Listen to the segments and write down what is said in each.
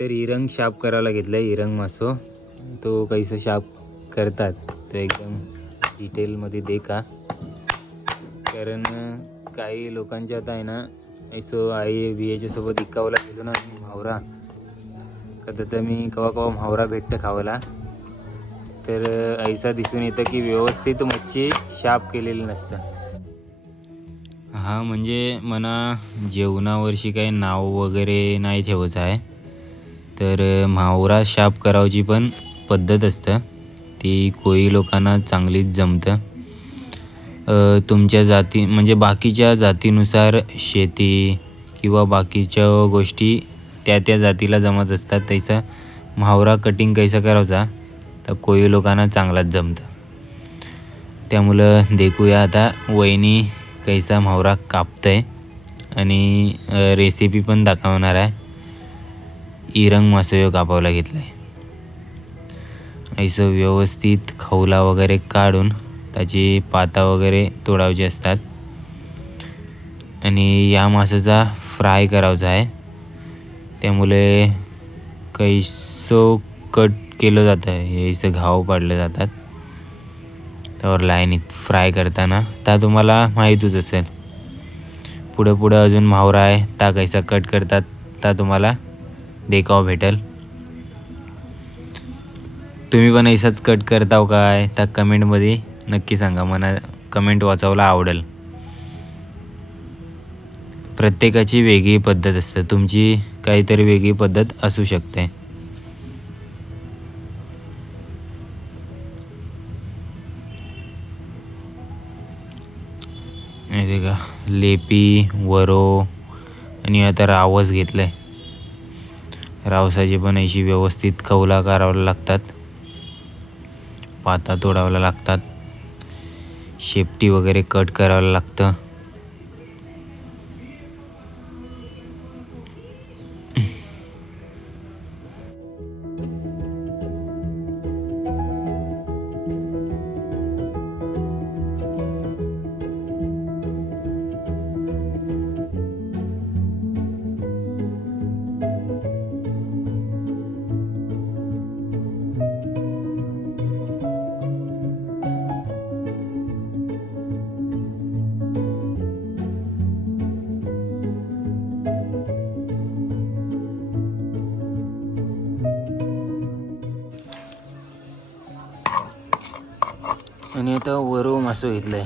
तर इरंग शाप करायला घेतलाय. इरंग मासो तो कैसा शाप करतात तो एकदम डिटेलमध्ये दे का, कारण काही लोकांच्या आता आहे ना ऐसो आई बियाच्या सोबत इकावला गेलो ना मी म्हावरा कधी तर मी कवा म्हावरा भेटतं खावायला, तर ऐसा दिसून येतं की व्यवस्थित मच्छी शाप केलेली नसतं. हा म्हणजे मना जेवणावर्षी काही नाव वगैरे नाही ठेवायचं आहे, तर म्हावरा शाप करावची पण पद्धत असतं ती कोळी लोकांना चांगलीच जमतं. तुमच्या जाती म्हणजे बाकीच्या जातीनुसार शेती किंवा बाकीच्या गोष्टी त्या जातीला जमत असतात. तसं म्हावरा कटिंग कैसा करायचा तर कोळी लोकांना चांगलाच जमतं. त्यामुळं देखूया आता वहिनी कैसा म्हावरा कापतंय आणि रेसिपी पण दाखवणार आहे. इरंग मासो कापावला घेतलाय. ऐसं व्यवस्थित खवला वगैरे काढून त्याची पाता वगैरे तोडायची असतात आणि या माशाचा फ्राय करायचा आहे. त्यामुळे कैसो कट केलं जातं हे असं घाव पाडले जातात त्यावर लाईनीत फ्राय करताना. त्या तुम्हाला माहीतच असेल. पुढे अजून म्हावरा आहे त्या कैसा कट करतात त्या तुम्हाला देखाव भेटेल. तुम्ही पण ऐसाच कट करताव काय त्या कमेंटमध्ये नक्की सांगा, मला कमेंट वाचायला आवडेल. प्रत्येकाची वेगळी पद्धत असते, तुमची काहीतरी वेगळी पद्धत असू शकते. का लेपी वरो आणि आता रावस घेतलंय. रावसाची पण अशी व्यवस्थित खवला करावला लागतात, पाता तोडावला लागतात, शेपटी वगैरे कट करावं लागतं. आणि आता वरो मासो घेतलाय.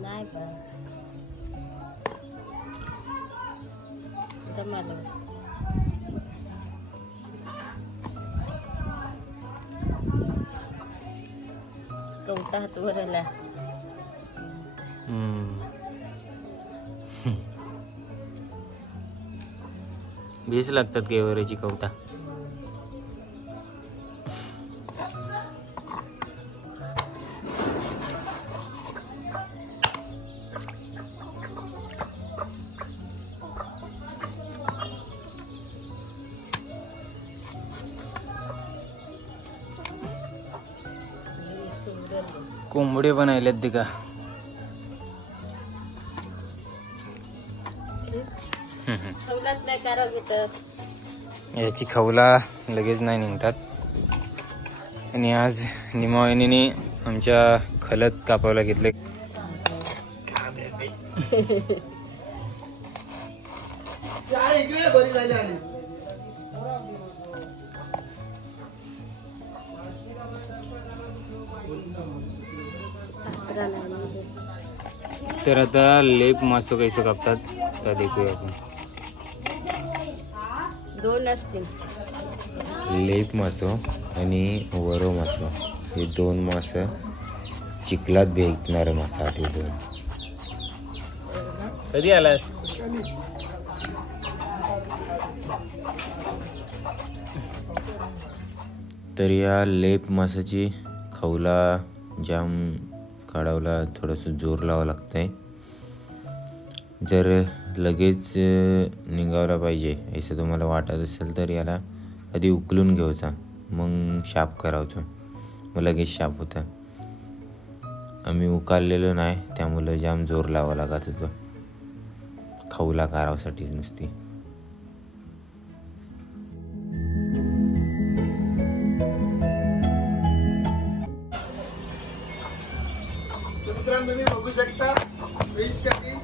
नाही पण जमालो कवटा हातवर आला. बेस लागतात केवऱ्याची कवटा. कोंबडे पण आलेत ते का. याची खवला लगेच नाही निघतात. आणि आज निमावणीने आमच्या खलत कापायला घेतले. तर आता लेप मासो कैसे कापतात त्या देखूया आपण. दोन असतील. लेप मासो आणि वरो मासो हे दोन मास चिखलात भेटणारे मासा आठवतो. कधी आलास? तर या लेप मासाची खवला जाम काढावला थोडंसं जोर लावावं लागतंय. जर लगेच निघावला पाहिजे असं तुम्हाला वाटत असेल तर याला आधी उकलून घ्यायचा, मग शाप करायचं, मग लगेच शाप होता. आम्ही उकाळलेलो नाही त्यामुळं जाम जोर लावावं लागत होतं खवला काढासाठी नुसती. तुम्ही बघू शकता फिश कटिंग.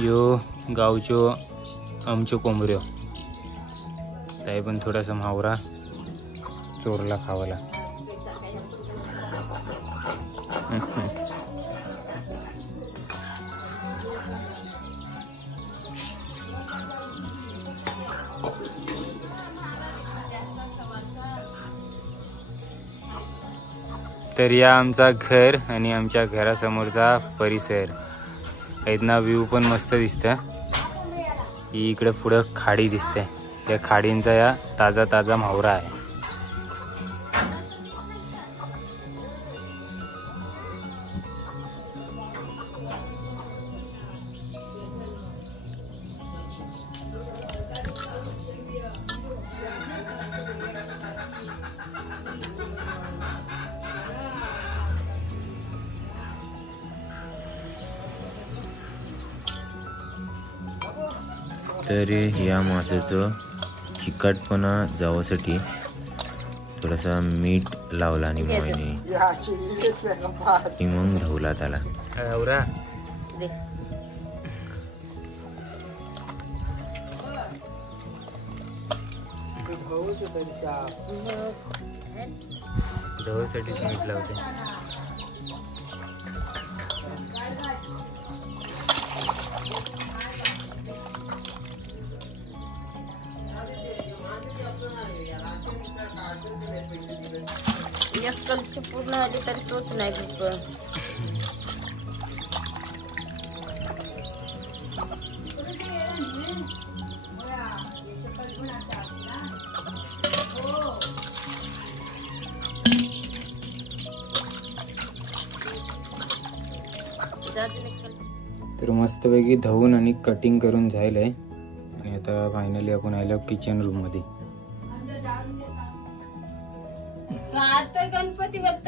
यो गावचो आमचो कोंबड्यो ताई पण थोडासा मावरा चोरला खावाला. तर या आमचा घर आणि आमच्या घरासमोरचा परिसर. इथना व्ह्यू पण मस्त दिसतं. ही इकडे पुढं खाडी दिसते. त्या खाडींचा या ताजा ताजा मावरा आहे. तर या माशाचं चिकटपणा जावासाठी थोडासा मीठ लावला आणि मोहने मग धवला त्याला. धवसाठीच मीठ लावते. एक कलशी पूर्ण आली तरी तोच नाही खूप. तर मस्तपैकी धुवून आणि कटिंग करून झालंय. आणि आता फायनली आपण आलो किचन रूम मध्ये. आता गणपती बघत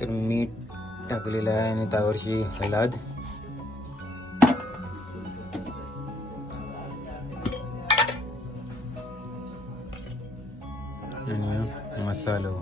तर मीठ टाकलेलं आहे आणि त्यावरची हळद मसालो.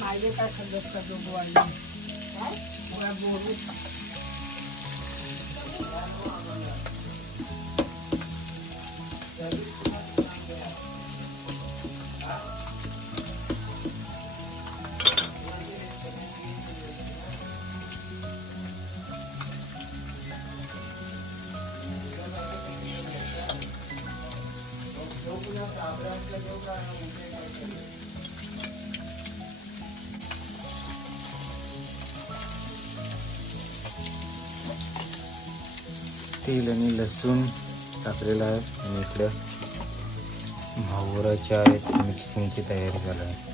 मागे काय खाल्लं का दोघं तेल आणि लसूण टाकलेलं आहे आणि इकडे माहुराच्या मिक्सिंगची तयारी चालू आहे.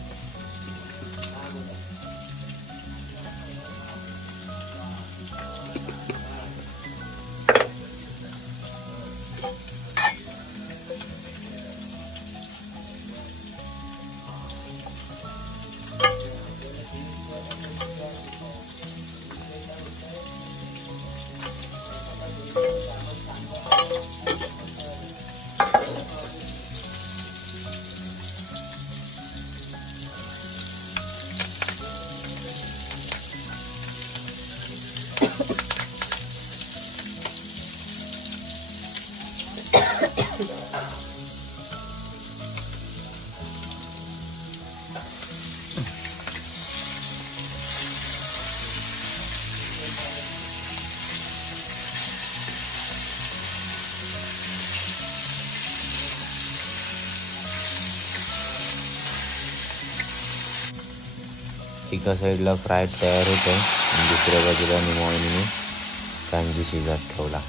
एका साईडला फ्राय तयार होत आहे आणि दुसऱ्या बाजूला निमोळीने कांजी शिजत ठेवला.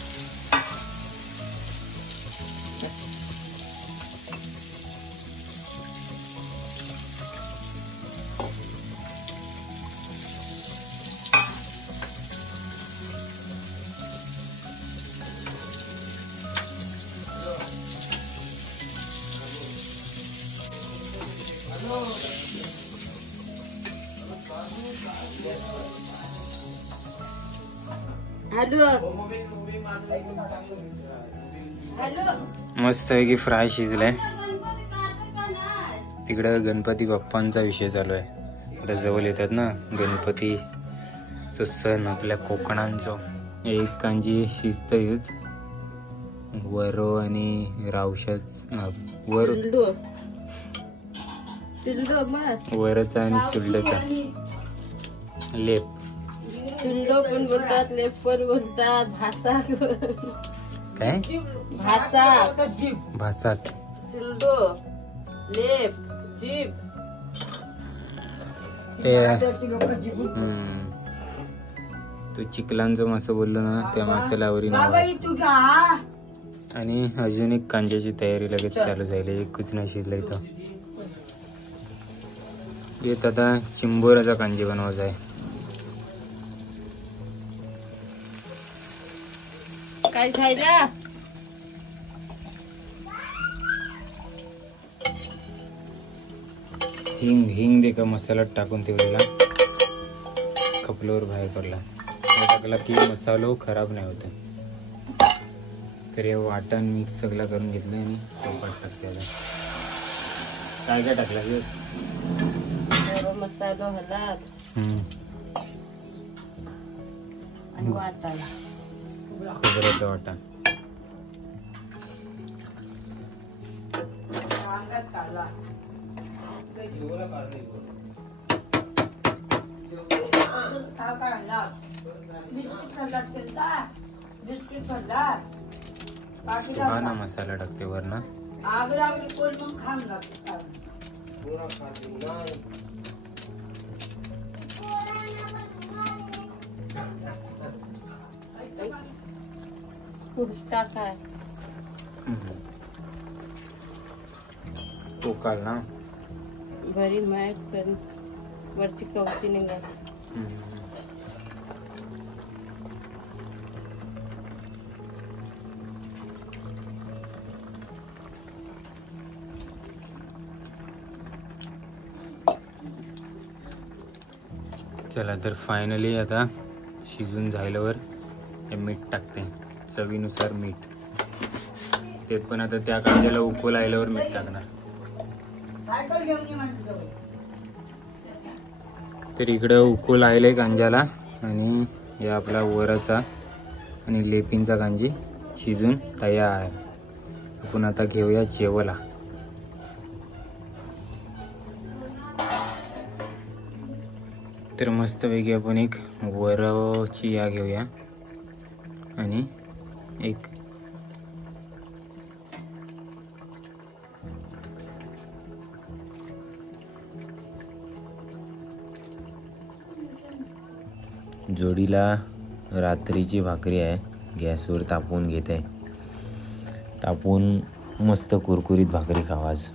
हॅलो हॅलो मस्त आहे की फ्राय शिजलाय. तिकडं गणपती बाप्पांचा विषय चालू आहे. आता जवळ येतात ना गणपती तो सण आपल्या कोकणांचा. एक कांजी शिजतच वरो आणि रावशाच वर वरचा आणि सुल्लचा लेप. सुंदो पण बोलतात, लेप पण बोलतात, भासा काय भासात सुंदो लेप जीभ ते तो चिखलांचा मासा बोललो ना त्या माशालावरी नाव. आणि अजून एक कांद्याची तयारी लगेच चालू झाली. एकच नाही शिजला इथं. येत आता चिंबोराचा कांजी बनवायचा आहे. काय खायला हिंग हिंग दे का मसाला टाकून ठेवलेला कपल्यावर बाहेर पडला. टाकला की मसालो खराब नाही होत. तर हे वाटण मिक्स सगळं करून घेतलं आणि कपात टाकलेला. काय काय टाकलं मसालो हळद आणि वाटाणा. खोबऱ्याचा वाटा. हा ना मसाला टाकते वरनं. पुढचा काय उकाल ना. बरी माहीत पण वरची कवची निघाली. चला तर फायनली आता शिजून झाल्यावर हे मीठ टाकते, चवीनुसार मीठ. ते पण आता त्या कांद्याला उकल आल्यावर मीठ टाकणार. तर इकडं उकल आयलंय कांद्याला आणि हे आपला वराचा आणि लेपिंचा कांजी शिजून तयार. आपण आता घेऊया जेवला. तर मस्तपैकी आपण एक वरची या घेऊया आणि एक जोडीला रात्रीची भाकरी आहे, गॅसवर तापवून घेत आहे. तापवून मस्त कुरकुरीत भाकरी खावा आज.